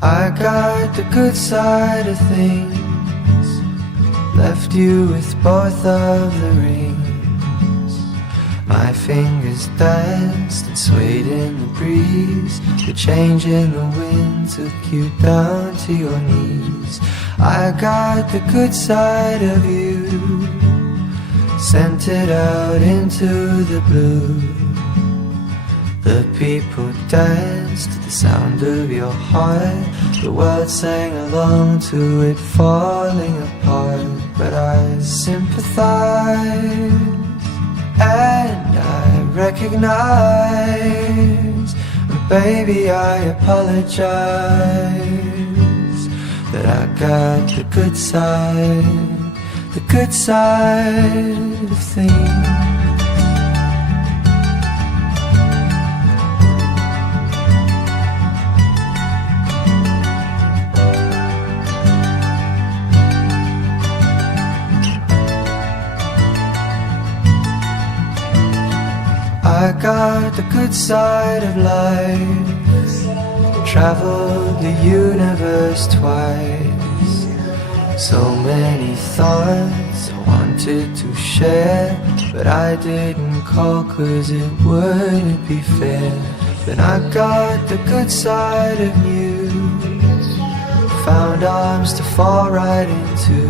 I got the good side of things, left you with both of the rings. My fingers danced and swayed in the breeze. The change in the wind took you down to your knees. I got the good side of you, sent it out into the blue. The people danced to the sound of your heart. The world sang along to it falling apart. But I sympathize and I recognize, baby, I apologize, that I got the good side of things. I got the good side of life, traveled the universe twice. So many thoughts I wanted to share, but I didn't call 'cause it wouldn't be fair. Then I got the good side of you, found arms to fall right into.